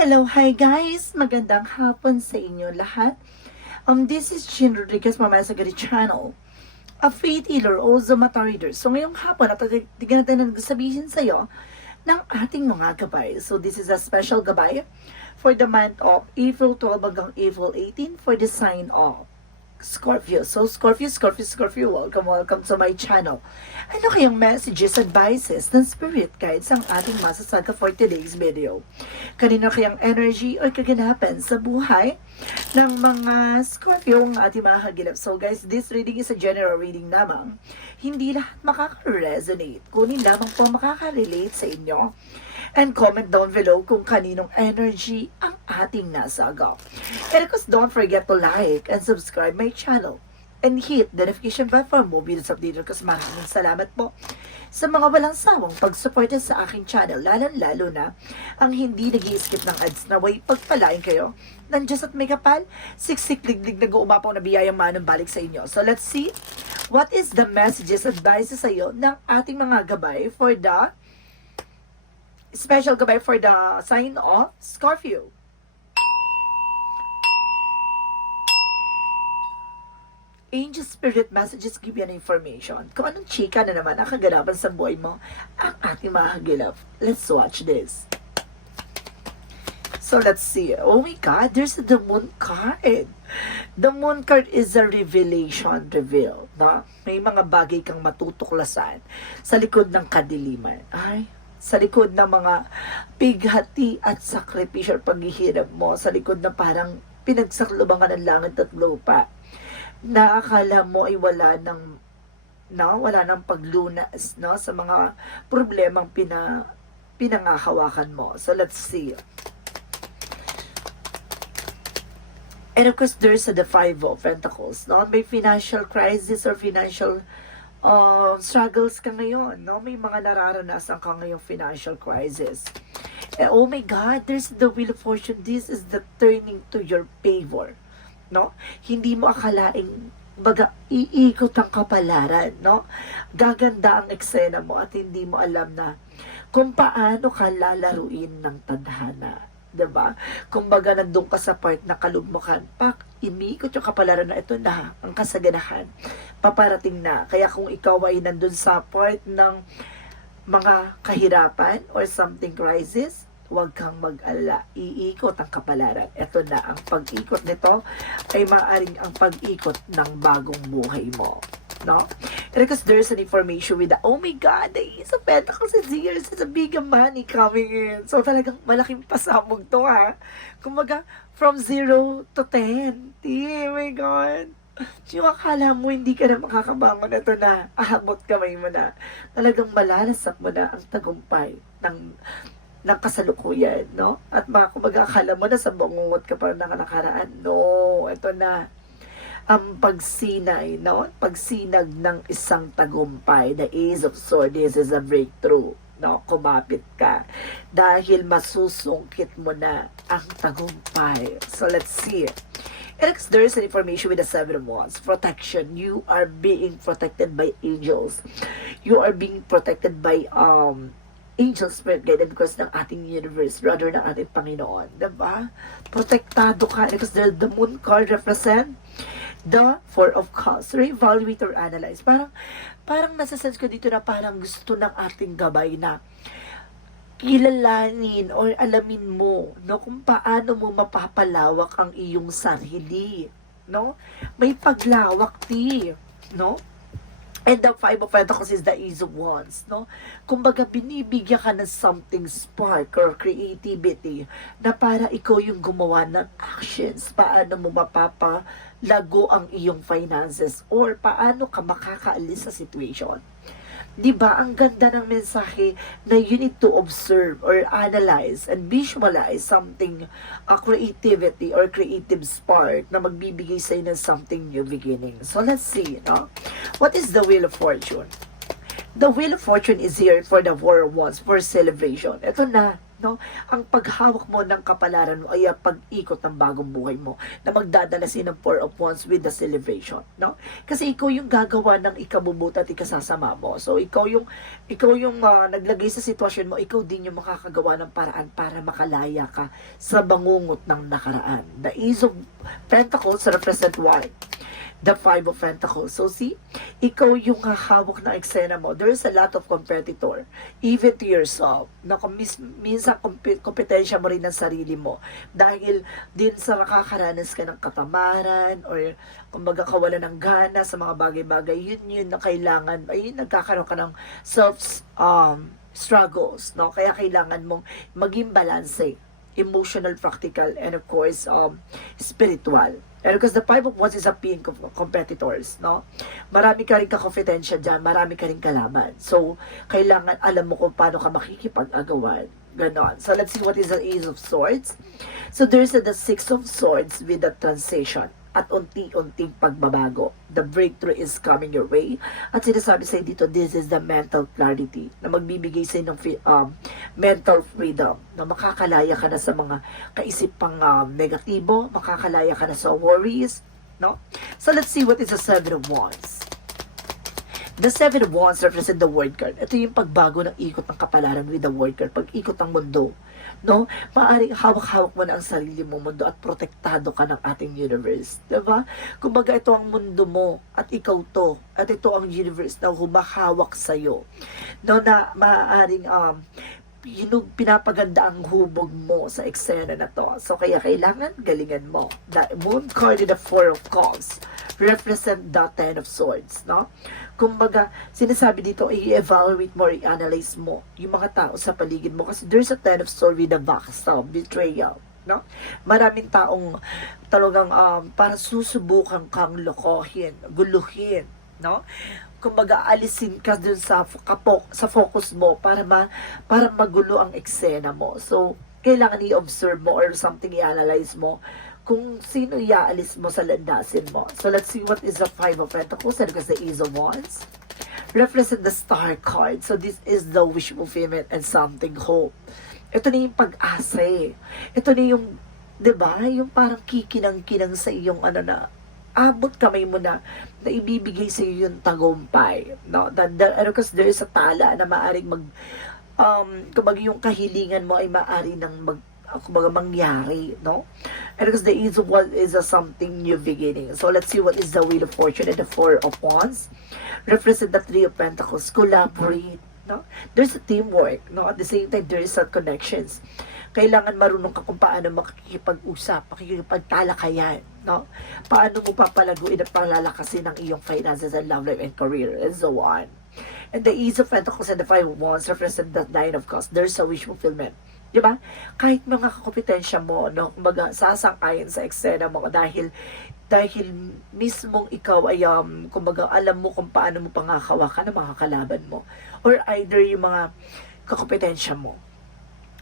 Hello, hi guys! Magandang hapon sa inyo lahat. Um, this is Chin Rodriguez, Mamaya sa Gari Channel. A faith healer o Zomata reader. So ngayong hapon, at tignan natin ang sabihin sa iyo ng ating mga gabay. So this is a special gabay for the month of April 12 hanggang April 18 for the sign of Scorpio. So, Scorpio, Scorpio, Scorpio, welcome, welcome to my channel. Ano kayong messages, advices ng spirit guides ang ating masasaga for today's video? Kanino kayang energy o kaganapan sa buhay ng mga Scorpio ang ating mga hagilap? So, guys, this reading is a general reading lamang. Hindi lahat makaka-resonate. Kunin lamang po makaka-relate sa inyo. And comment down below kung kaninong energy ang ating nasaga. And of course, don't forget to like and subscribe my channel and hit the notification bell for more videos updated kasi maraming salamat po sa mga walang sawang pagsuporta sa aking channel, lalo-lalo na ang hindi nag skip ng ads na way pagpalain kayo ng Diyos at may kapal, siksik-liglig nag-uumapaw na biyayang manong balik sa inyo. So let's see what is the messages, advices sa iyo ng ating mga gabay for the special gabay for the sign of Scorpio. Angel Spirit Messages give you an information. Kung anong chika na naman ang kaganapan sa buhay mo, ang ating mga. Let's watch this. So let's see. Oh my God, there's the moon card. The moon card is a revelation reveal. No? May mga bagay kang matutuklasan sa likod ng kadiliman. Ay, sa likod ng mga pighati at sakripisyo at paghihirap mo, sa likod na parang pinagsaklubangan ng langit at lupa, na akala mo ay wala ng no, wala nang paglunas no sa mga problemang pina pinangahawakan mo. So let's see. And of course, there's the Five of Pentacles. No? May financial crisis or financial uh, struggles ka ngayon. No? May mga nararanasan ka ngayong financial crisis. Eh, oh my God, there's the Wheel of Fortune. This is the turning to your favor. No? Hindi mo akalaing baga iikot ang kapalaran, no? Gaganda ang eksena mo at hindi mo alam na kung paano ka lalaruin ng tadhana. 'di ba? Kumbaga nandun ka sa part na kalugmukan, pak, imiikot yung kapalaran na ito na ang kasaganahan. Paparating na. Kaya kung ikaw ay nandun sa part ng mga kahirapan or something crisis, huwag kang mag-ala. Iikot ang kapalaran. Ito na, ang pag-ikot nito ay maaring ang pag-ikot ng bagong buhay mo. No? And because there's an information with the, oh my God, the Ace of Pentacles is here. It's a big money coming in. So talagang malaking pasabog to ha. Kumbaga, from 0 to 10. Oh my God. Yung akala mo hindi ka na makakabangon ito na ahabot kamay mo na. Talagang malalasap mo na ang tagumpay ng ng kasalukuyan, no? At mga kumbaga akala mo na sa bangungot ka pa ng nakaraan. No, ito na ang pagsinay, no? Pagsinag ng isang tagumpay. The Ace of Swords this is a breakthrough. No, kumapit ka. Dahil masusungkit mo na ang tagumpay. So, let's see. Alex, there is an information with the Seven of Wands. Protection. You are being protected by angels. You are being protected by um angel spirit guide and because ng ating universe, rather ng ating Panginoon. Diba? Protektado ka. Because the, the moon card represent the Four of Cups. Re-evaluate or analyze. Parang, parang nasa-sense ko dito na parang gusto ng ating gabay na kilalanin or alamin mo no kung paano mo mapapalawak ang iyong sarili no may paglawak ti no And the Five of Pentacles is the Ace of Wands, no? Kumbaga, binibigyan ka ng something spark or creativity na para ikaw yung gumawa ng actions. Paano mo mapapalago ang iyong finances or paano ka makakaalis sa situation. 'Di ba ang ganda ng mensahe na you need to observe or analyze and visualize something a creativity or creative spark na magbibigay sa ng something new beginning. So let's see, no? What is the Wheel of Fortune? The Wheel of Fortune is here for the War of Wands, for celebration. Ito na, no? Ang paghawak mo ng kapalaran mo ay ang pag-ikot ng bagong buhay mo na magdadala sin ng four of wands with the celebration, no? Kasi ikaw yung gagawa ng ikabubuti at ikasasama mo. So ikaw yung ikaw yung ah, naglagay sa sitwasyon mo, ikaw din yung makakagawa ng paraan para makalaya ka sa bangungot ng nakaraan. The Ace of Pentacles represent what? The Five of Pentacles. So see, ikaw yung hahawak ng eksena mo. There is a lot of competitor, even to yourself. Na mis- minsan kompetensya mo rin ng sarili mo. Dahil din sa nakakaranas ka ng katamaran or kumbaga kawalan ng gana sa mga bagay-bagay, yun yun na kailangan, ayun nagkakaroon ka ng self um, struggles, no? Kaya kailangan mong maging balance emotional, practical, and of course, um, spiritual. And because the five of wands is a being of competitors, no? Marami ka rin ka-confidential dyan, marami ka rin kalaban. So, kailangan alam mo kung paano ka makikipag-agawan. Ganon. So, let's see what is the Ace of Swords. So, there's the Six of Swords with the transition at unti-unting pagbabago. The breakthrough is coming your way. At sinasabi sa'yo dito, this is the mental clarity na magbibigay sa'yo ng um, mental freedom na makakalaya ka na sa mga kaisipang um, negatibo, makakalaya ka na sa worries, no? So let's see what is the Seven of Wands. The Seven of Wands represent the word card. Ito yung pagbago ng ikot ng kapalaran with the word card. Pag-ikot ng mundo. No? Maaring hawak-hawak mo na ang sarili mo mundo at protektado ka ng ating universe. Diba? Kumbaga ito ang mundo mo at ikaw to. At ito ang universe na humahawak sa'yo. No, na maaaring um, pinug, pinapaganda ang hubog mo sa eksena na to. So, kaya kailangan galingan mo. The moon card in the four of cups represent the ten of swords, no? Kumbaga, sinasabi dito, i-evaluate mo, i-analyze mo yung mga tao sa paligid mo kasi there's a ten of swords with a backstab, betrayal, no? Maraming taong talagang um, para susubukan kang lokohin, guluhin, no? kumbaga alisin ka dun sa kapok, sa focus mo para ma, para magulo ang eksena mo. So, kailangan i-observe mo or something i-analyze mo kung sino iaalis mo sa landasin mo. So, let's see what is the Five of Pentacles and because the Ace of Wands represent the Star card. So, this is the wish fulfillment and something hope. Ito na yung pag-asa eh. Ito na yung, di ba, yung parang kikinang-kinang sa iyong ano na, abot kamay mo na na ibibigay sa iyo yung tagumpay no that, that ano kasi there is a tala na maaring mag um kumbaga yung kahilingan mo ay maari nang mag kumbaga mangyari no and because the Ace of Wands is a something new beginning so let's see what is the Wheel of Fortune and the Four of Wands represent the Three of Pentacles collaborate no there's a teamwork no at the same time there is a connections kailangan marunong ka kung paano makikipag-usap, makikipagtalakayan, no? Paano mo papalaguin at palalakasin ang iyong finances and love life and career and so on. And the Ease of Pentacles and the Five of Wands represent the Nine of Cups. There's a wish fulfillment. Di ba? Kahit mga kakompetensya mo, no, kumbaga, sasang-ayon sa eksena mo dahil dahil mismong ikaw ay um, kumbaga alam mo kung paano mo pangakawakan ang mga kalaban mo. Or either yung mga kakompetensya mo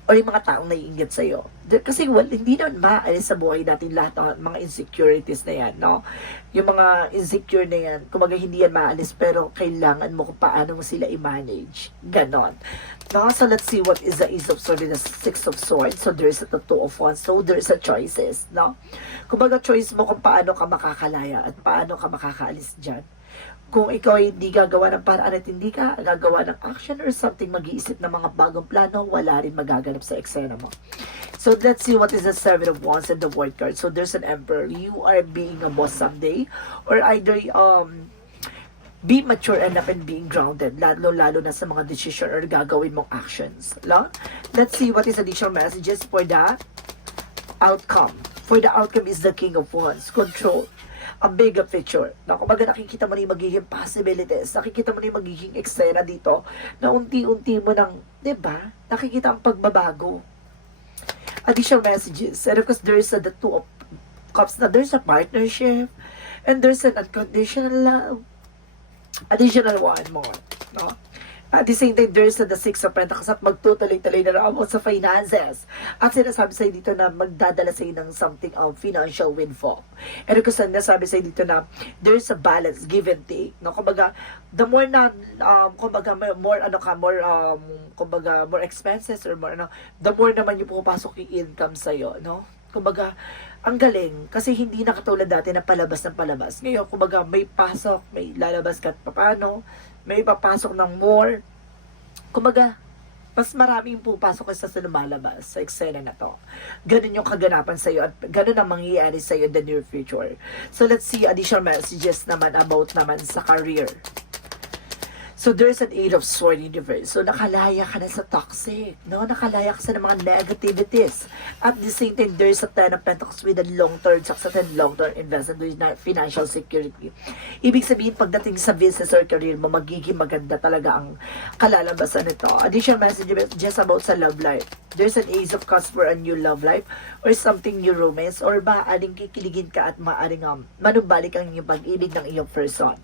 o yung mga taong naiingit sa'yo. Kasi well, hindi naman maaalis sa buhay natin lahat ng mga insecurities na yan, no? Yung mga insecure na yan, kumaga hindi yan maalis, pero kailangan mo kung paano mo sila i-manage. Ganon. No? So let's see what is the Ace of Swords and the Six of Swords. So there's a Two of Wands. So there's a choices, no? Kumbaga choice mo kung paano ka makakalaya at paano ka makakaalis dyan kung ikaw ay hindi gagawa ng paraan at hindi ka gagawa ng action or something, mag-iisip ng mga bagong plano, wala rin magaganap sa eksena mo. So, let's see what is the Seven of Wands and the Word card. So, there's an Emperor. You are being a boss someday or either um, be mature enough and being grounded, lalo-lalo na sa mga decision or gagawin mong actions. No? Let's see what is additional messages for the outcome. For the outcome is the King of Wands, control a bigger picture. Na kumbaga nakikita mo na yung magiging possibilities, nakikita mo na yung magiging eksena dito, na unti-unti mo nang, di ba, nakikita ang pagbabago. Additional messages. And of course, there's the two of cups na there's a partnership, and there's an unconditional love. Additional one more. No? At the same time, there's the Six of Pentacles at magtutuloy-tuloy na raw sa finances. At sinasabi sa'yo dito na magdadala sa'yo ng something of financial windfall. And kung sinasabi sa'yo dito na there's a balance, give and take. No? Kumbaga, the more na, um, kumbaga, more, ano ka, more, um, kumbaga, more expenses or more, ano, the more naman yung pumapasok yung income sa'yo, no? Kumbaga, ang galing, kasi hindi na katulad dati na palabas ng palabas. Ngayon, kumbaga, may pasok, may lalabas ka at papano, may papasok ng more. Kumbaga, mas marami yung pupasok kaysa sa lumalabas sa eksena na to. Ganun yung kaganapan sa'yo at ganun ang mangyayari sa'yo in the near future. So let's see additional messages naman about naman sa career. So there's an eight of sword universe. So nakalaya ka na sa toxic, no? Nakalaya ka sa mga negativities. At the same time, there's a ten of pentacles with a long-term success and long-term investment with na- financial security. Ibig sabihin, pagdating sa business or career mo, magiging maganda talaga ang kalalabasan nito. Additional message just about sa love life. There's an ace of cups for a new love life or something new romance or maaaring kikiligin ka at maaaring um, manumbalik ang iyong pag-ibig ng iyong person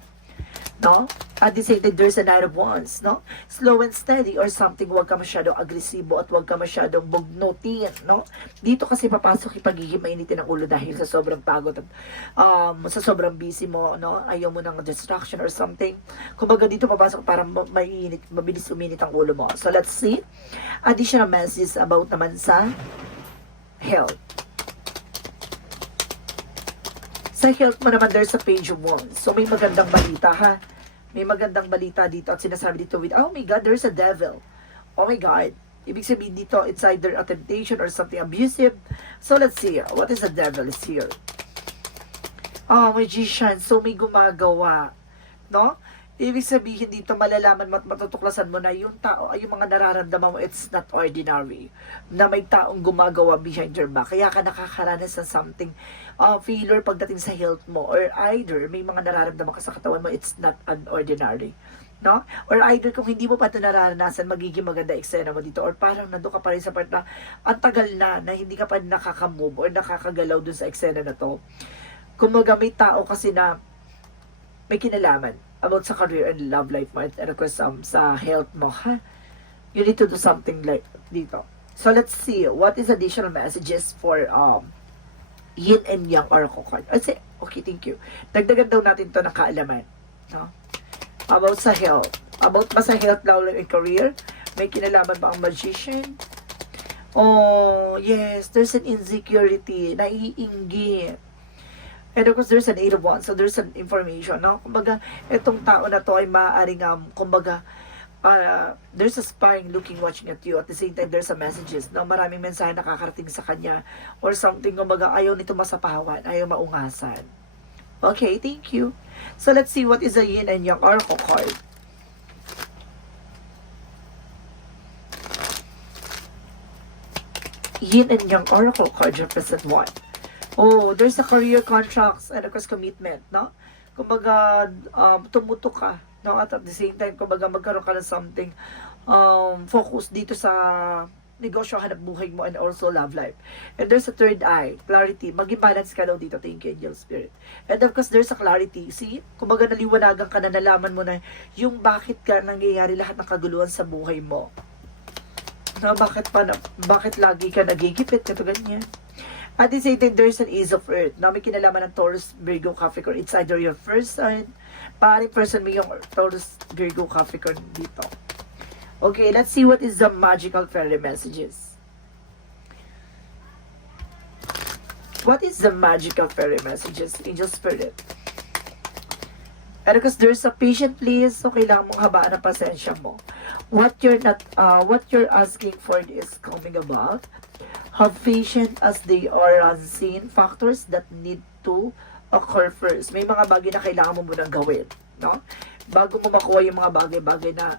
no? At the same time, there's a nine of wands, no? Slow and steady or something, huwag ka masyadong agresibo at huwag ka masyadong bugnutin, no? Dito kasi papasok yung pagiging mainitin ng ulo dahil sa sobrang pagod at um, sa sobrang busy mo, no? Ayaw mo ng distraction or something. Kumbaga dito papasok para ma- mainit, mabilis uminit ang ulo mo. So let's see. Additional messages about naman sa health. Sa health mo naman, there's a page wands. So, may magandang balita, ha? May magandang balita dito at sinasabi dito with, oh my God, there's a devil. Oh my God. Ibig sabihin dito, it's either a temptation or something abusive. So, let's see. What is the devil is here? Oh, magician. So, may gumagawa. No? Ibig sabihin dito, malalaman mo at matutuklasan mo na yung tao, yung mga nararamdaman mo, it's not ordinary. Na may taong gumagawa behind your back. Kaya ka nakakaranas ng something uh, failure pagdating sa health mo. Or either, may mga nararamdaman ka sa katawan mo, it's not unordinary. No? Or either kung hindi mo pa ito nararanasan, magiging maganda eksena mo dito. Or parang nando ka pa rin sa part na ang tagal na, na hindi ka pa nakakamove or nakakagalaw dun sa eksena na to. Kumaga may tao kasi na may kinalaman about sa career and love life mo and of course um, sa health mo, ha? You need to do something like dito. So let's see, what is additional messages for um yin and yang oracle card? I say, okay, thank you. Dagdagan daw natin to ng kaalaman. No? About sa health. About ba sa health, lalo and career? May kinalaman ba ang magician? Oh, yes, there's an insecurity, naiinggit. And of course, there's an eight of wands, so there's an information, no? Kumbaga, itong tao na to ay maaaring, um, kumbaga, uh, there's a spying looking, watching at you. At the same time, there's a messages, no? Maraming mensahe nakakarating sa kanya or something, kumbaga, ayaw nito masapawan, ayaw maungasan. Okay, thank you. So, let's see what is the yin and yang oracle card. Yin and yang oracle card represent what? Oh, there's a career contracts and of course commitment, no? Kumbaga, um, tumuto ka, no? At at the same time, kumbaga magkaroon ka ng something um, focus dito sa negosyo, hanap buhay mo, and also love life. And there's a third eye, clarity. Maging balance ka daw dito. Thank you, Angel Spirit. And of course, there's a clarity. See, kumbaga naliwanagan ka na, nalaman mo na yung bakit ka nangyayari lahat ng kaguluhan sa buhay mo. Na bakit pa na, bakit lagi ka nagigipit, ito ganyan. At same time, there's an Ace of Earth. Na may kinalaman ng Taurus, Virgo, Capricorn. It's either your first sign, paring person mo yung Taurus, Virgo, Capricorn dito. Okay, let's see what is the magical fairy messages. What is the magical fairy messages? Angel Spirit. And because there's a patient please, so kailangan mong habaan ang pasensya mo. What you're not, uh, what you're asking for is coming about. Have patient as they are unseen factors that need to occur first. May mga bagay na kailangan mo munang gawin, no? Bago mo makuha yung mga bagay-bagay na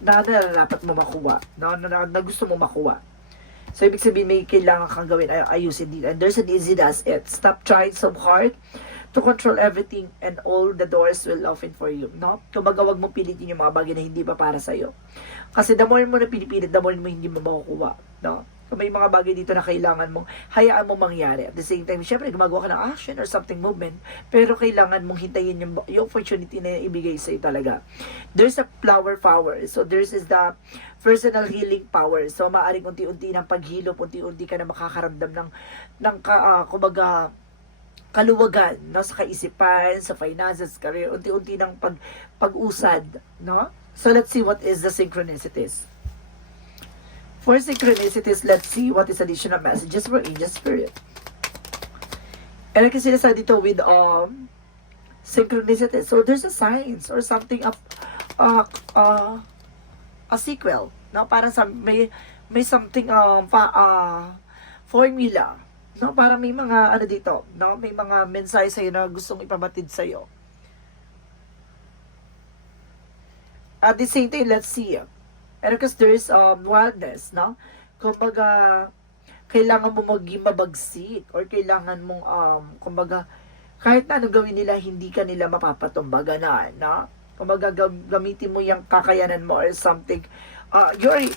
na nararapat mo makuha, no? na, na, na gusto mo makuha. So, ibig sabihin, may kailangan kang gawin, ay ayusin din. And there's an easy as it. Stop trying so hard to control everything and all the doors will open for you, no? Kumbaga, wag mo pilitin yung mga bagay na hindi pa para sa'yo. Kasi the more mo na pinipilit, the more mo hindi mo makukuha, no? Kung may mga bagay dito na kailangan mong hayaan mo mangyari. At the same time, syempre, gumagawa ka ng action or something movement, pero kailangan mong hintayin yung, yung opportunity na ibigay sa'yo talaga. There's a flower power. So, there's is the personal healing power. So, maaring unti-unti ng paghilop, unti-unti ka na makakaramdam ng, ng ka, ah, kumbaga, kaluwagan no sa kaisipan, sa finances, career, unti-unti ng pag pag-usad, no? So let's see what is the synchronicities. For synchronicities, let's see what is additional messages for angel spirit. And kasi sila dito with um synchronicity. So there's a signs or something of uh, uh, a sequel, no? Parang sa may may something um pa, uh, formula, no? Para may mga ano dito, no? May mga mensahe sa'yo na gustong ipabatid sa'yo. At the same time, let's see. And because there's um, wildness, no? Kumbaga, kailangan mo maging mabagsik or kailangan mong, um, kumbaga, kahit na anong gawin nila, hindi ka nila mapapatumbaga na, no? Kumbaga, gam- gamitin mo yung kakayanan mo or something. Uh, you're,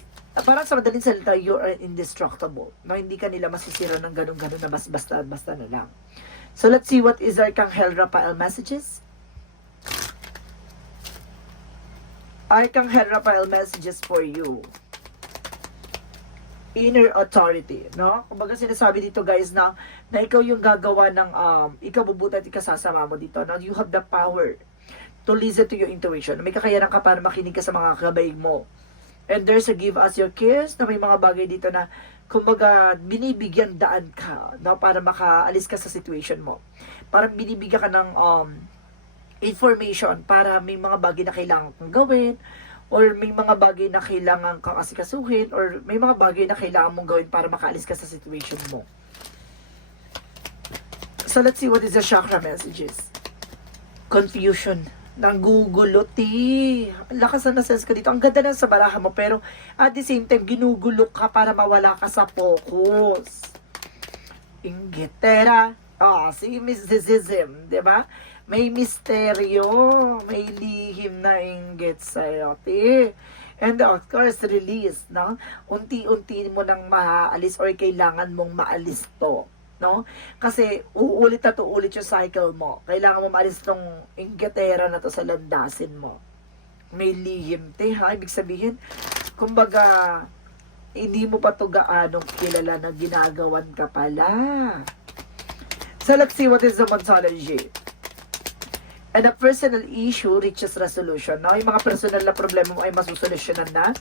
parang sa madaling salita, you are indestructible. No? Hindi ka nila masisira ng ganun-ganun na mas basta-basta na lang. So, let's see what is Arcangel Raphael messages. Arcangel Raphael messages for you. Inner authority, no? Kumbaga sinasabi dito guys na na ikaw yung gagawa ng um ikaw bubuti at ikasasama mo dito. Now you have the power to listen to your intuition. May kakayanan ka para makinig ka sa mga kabay mo. And there's a give us your cares na may mga bagay dito na kumbaga binibigyan daan ka no para makaalis ka sa situation mo. Parang binibigyan ka ng um information para may mga bagay na kailangan kong gawin or may mga bagay na kailangan kang asikasuhin or may mga bagay na kailangan mong gawin para makaalis ka sa situation mo. So let's see what is the chakra messages. Confusion. Nanggugulo, ti. Lakas na sense ko dito. Ang ganda na sa baraha mo, pero at the same time, ginugulo ka para mawala ka sa focus. Inggitera. Ah, si mysticism, di ba? May misteryo, may lihim na inggit sa'yo, ti. And of course, release, no? Unti-unti mo nang maaalis or kailangan mong maalis to, no? Kasi uulit at uulit yung cycle mo. Kailangan mo maalis tong inggitera na to sa landasin mo. May lihim, ti, ha? Ibig sabihin, kumbaga, hindi mo pa to gaanong kilala na ginagawan ka pala. Let's see what is the ontology. And a personal issue reaches resolution. No? Yung mga personal na problema mo ay masusolusyonan na.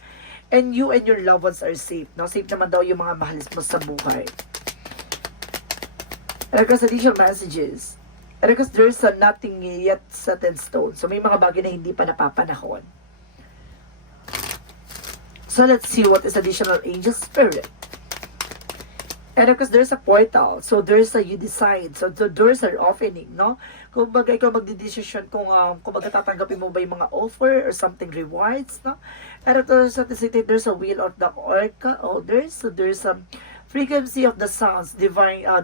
And you and your loved ones are safe. No? Safe naman daw yung mga mahalis mo sa buhay. Additional messages. Because there's a nothing yet set in stone. So may mga bagay na hindi pa napapanahon. So let's see what is additional angel spirit. And because there's a portal, so there's a you decide, so the doors are opening, no? Kung baga ikaw magdidesisyon kung um, kung baga tatanggapin mo ba yung mga offer or something rewards, no? And there's a there's a wheel of the orca, there's so there's a frequency of the sounds, divine, uh,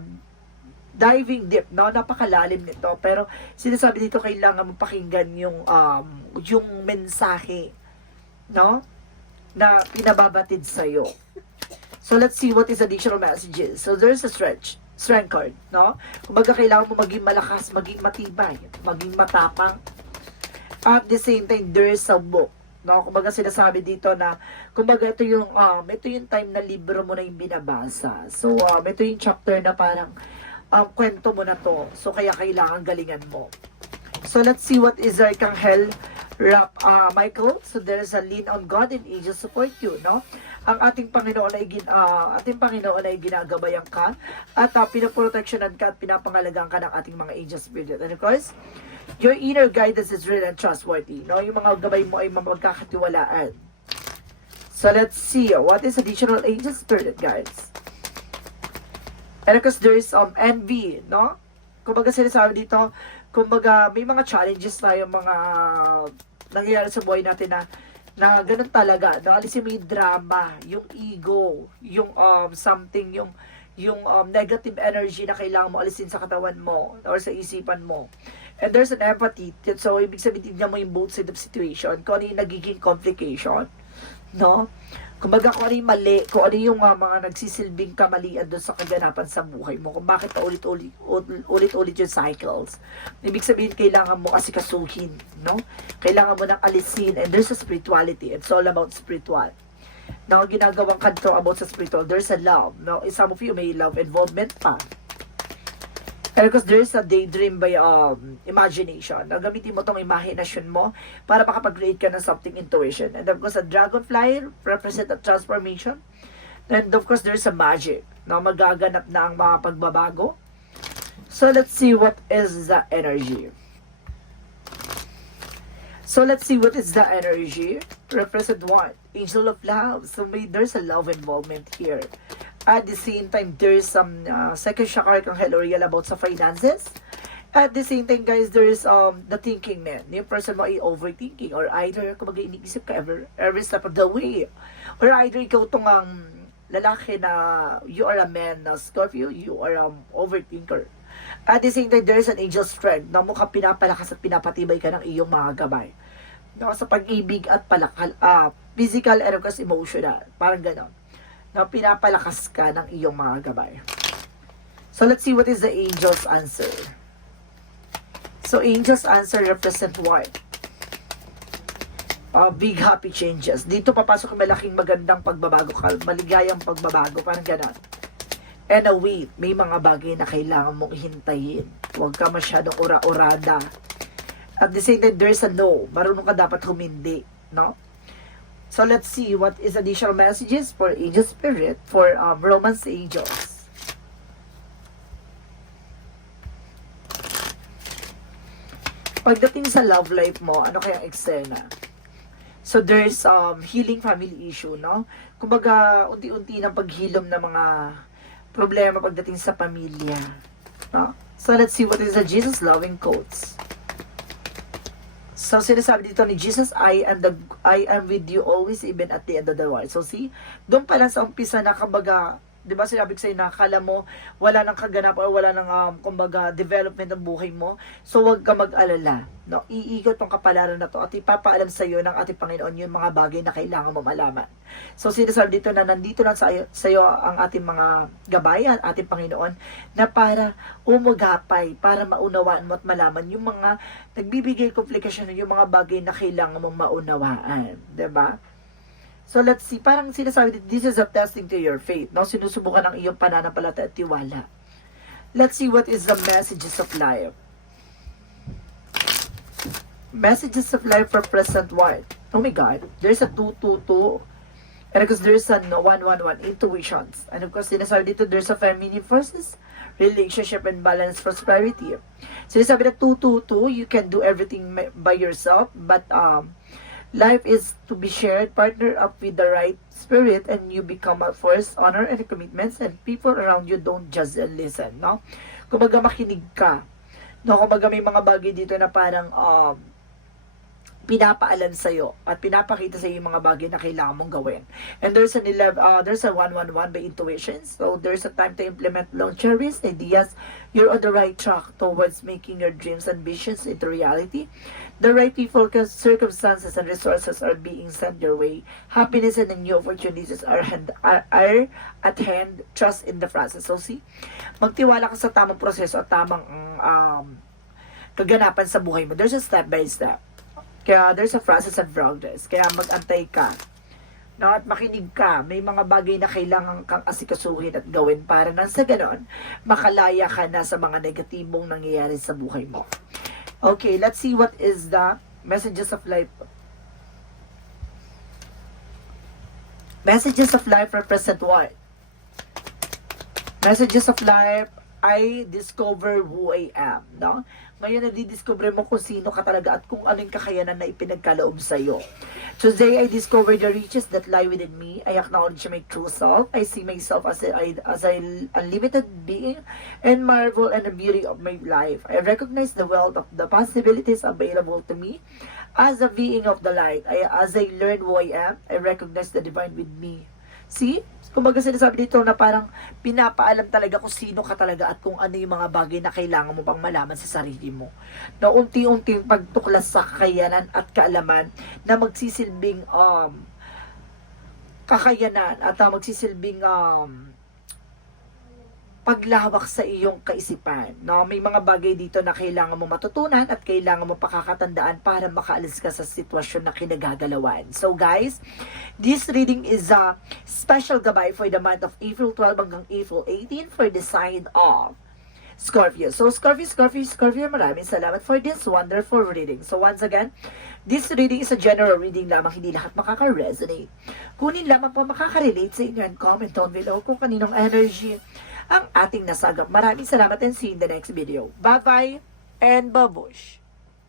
diving deep, no? Napakalalim nito. Pero sinasabi dito kailangan mo pakinggan yung um, yung mensahe, no? Na pinababatid sa'yo. So let's see what is additional messages. So there's a stretch, strength card, no? Kumbaga kailangan mo maging malakas, maging matibay, maging matapang. At the same time, there's a book. No, kumbaga sinasabi dito na kumbaga ito yung um, ito yung time na libro mo na yung binabasa. So um, ito yung chapter na parang um, kwento mo na to. So kaya kailangan galingan mo. So let's see what is Archangel Rap uh, Michael. So there's a lean on God and angels support you, no? Ang ating Panginoon ay gin, uh, ating Panginoon ay ginagabayan ka at uh, pinaproteksyonan ka at pinapangalagaan ka ng ating mga angel spirit. And of course, your inner guidance is real and trustworthy, no? Yung mga gabay mo ay mamagkakatiwalaan. So let's see what is additional angel spirit, guys. And of course, there's um, envy, no? Kumbaga sinasabi dito, kumbaga may mga challenges tayo, mga nangyayari sa buhay natin na na ganun talaga, no? Alisin mo yung drama, yung ego, yung um, something, yung yung um, negative energy na kailangan mo alisin sa katawan mo or sa isipan mo. And there's an empathy. So, ibig sabihin tignan mo yung both side of situation. Kung ano yung nagiging complication. No? Kumbaga kung ano yung mali, kung ano yung ah, mga nagsisilbing kamalian doon sa kaganapan sa buhay mo, kung bakit ulit-ulit ulit-ulit yung cycles. Ibig sabihin, kailangan mo kasi kasuhin, no? Kailangan mo nang alisin, and there's a spirituality. It's all about spiritual. Na ginagawang kanto about sa spiritual, there's a love. No? Some of you may love involvement pa. Because there's a daydream by um, imagination. Na gamitin mo tong imagination mo para makapag-create ka ng something intuition. And of course, a dragonfly represent a transformation. And of course, there's a magic na magaganap na ang mga pagbabago. So let's see what is the energy. So let's see what is the energy. Represent what? Angel of love. So may, there's a love involvement here. At the same time, there's some uh, second kang hello real about sa finances. At the same time, guys, there's um the thinking man. Yung person mo ay overthinking or either kung mag-iniisip ka ever, every step of the way. Or either ikaw tong um, lalaki na you are a man na Scorpio, you are um, overthinker. At the same time, there's an angel strength na mukhang pinapalakas at pinapatibay ka ng iyong mga gabay. No, sa pag-ibig at palakal, ah, physical and of course emotional. Parang gano'n. Na pinapalakas ka ng iyong mga gabay. So let's see what is the angel's answer. So angel's answer represent what? Uh, big happy changes. Dito papasok ang malaking magandang pagbabago, maligayang pagbabago, parang gano'n. And a wait, may mga bagay na kailangan mong hintayin. Huwag ka masyadong ura-urada. At the same time, there's a no. Marunong ka dapat humindi, no? So let's see what is additional messages for angel spirit for um, romance angels. Pagdating sa love life mo, ano kaya eksena? So there's um healing family issue, no? Kumbaga unti-unti ng paghilom ng mga problema pagdating sa pamilya, no? So let's see what is the Jesus loving quotes. So sinasabi dito ni Jesus, I am the I am with you always even at the end of the world. So see, doon pa lang sa umpisa na kumbaga, 'di ba sinabi ko sa'yo na akala mo wala nang kaganap or wala nang um, kumbaga development ng buhay mo. So wag ka mag-alala, no? Iikot tong kapalaran na to at ipapaalam sa iyo ng ating Panginoon yung mga bagay na kailangan mo malaman. So sinasabi dito na nandito lang sa sa iyo ang ating mga gabay at ating Panginoon na para umugapay, para maunawaan mo at malaman yung mga nagbibigay komplikasyon yung mga bagay na kailangan mong maunawaan, 'di ba? So let's see, parang sinasabi dito, this is a testing to your faith, no? Sinusubukan ang iyong pananampalataya at tiwala. Let's see what is the messages of life. Messages of life for present what? Oh my God, there's a 222 and of course there's a no, 111 intuitions. And of course, sinasabi dito, there's a feminine forces, relationship and balance prosperity. Sinasabi na 222, you can do everything by yourself, but um, life is to be shared, partner up with the right spirit, and you become a force, honor, and commitments, and people around you don't just listen, no? Kumbaga makinig ka. No, kumbaga may mga bagay dito na parang um, pinapaalam sa iyo at pinapakita sa iyo yung mga bagay na kailangan mong gawin. And there's an 11, uh, there's a 111 by intuition. So there's a time to implement long cherries, ideas. You're on the right track towards making your dreams and visions into reality. The right people, circumstances, and resources are being sent your way. Happiness and new opportunities are, hand, are, are at hand. Trust in the process. So see, magtiwala ka sa tamang proseso at tamang um, kaganapan sa buhay mo. There's a step by step. Kaya there's a process of progress. Kaya mag-antay ka. No, at makinig ka. May mga bagay na kailangan kang asikasuhin at gawin para nang sa ganon, makalaya ka na sa mga negatibong nangyayari sa buhay mo. Okay, let's see what is the messages of life. Messages of life represent what? Messages of life, I discover who I am, no? Ngayon, nadidiscover mo kung sino ka talaga at kung anong kakayanan na ipinagkaloob sa'yo. Today, I discover the riches that lie within me. I acknowledge my true self. I see myself as a, as a unlimited being and marvel at the beauty of my life. I recognize the wealth of the possibilities available to me. As a being of the light, I, as I learn who I am, I recognize the divine with me. See? Kumbaga sinasabi dito na parang pinapaalam talaga kung sino ka talaga at kung ano yung mga bagay na kailangan mo pang malaman sa sarili mo. Na unti-unting pagtuklas sa kakayanan at kaalaman na magsisilbing um, kakayanan at uh, magsisilbing um, paglawak sa iyong kaisipan. No? May mga bagay dito na kailangan mo matutunan at kailangan mo pakakatandaan para makaalis ka sa sitwasyon na kinagagalawan. So guys, this reading is a special gabay for the month of April 12 hanggang April 18 for the sign of Scorpio. So Scorpio, Scorpio, Scorpio, maraming salamat for this wonderful reading. So once again, this reading is a general reading lamang, hindi lahat makaka-resonate. Kunin lamang po makaka-relate sa inyo and comment down below kung kaninong energy ang ating nasagap. Maraming salamat and see you in the next video. Bye-bye and babush!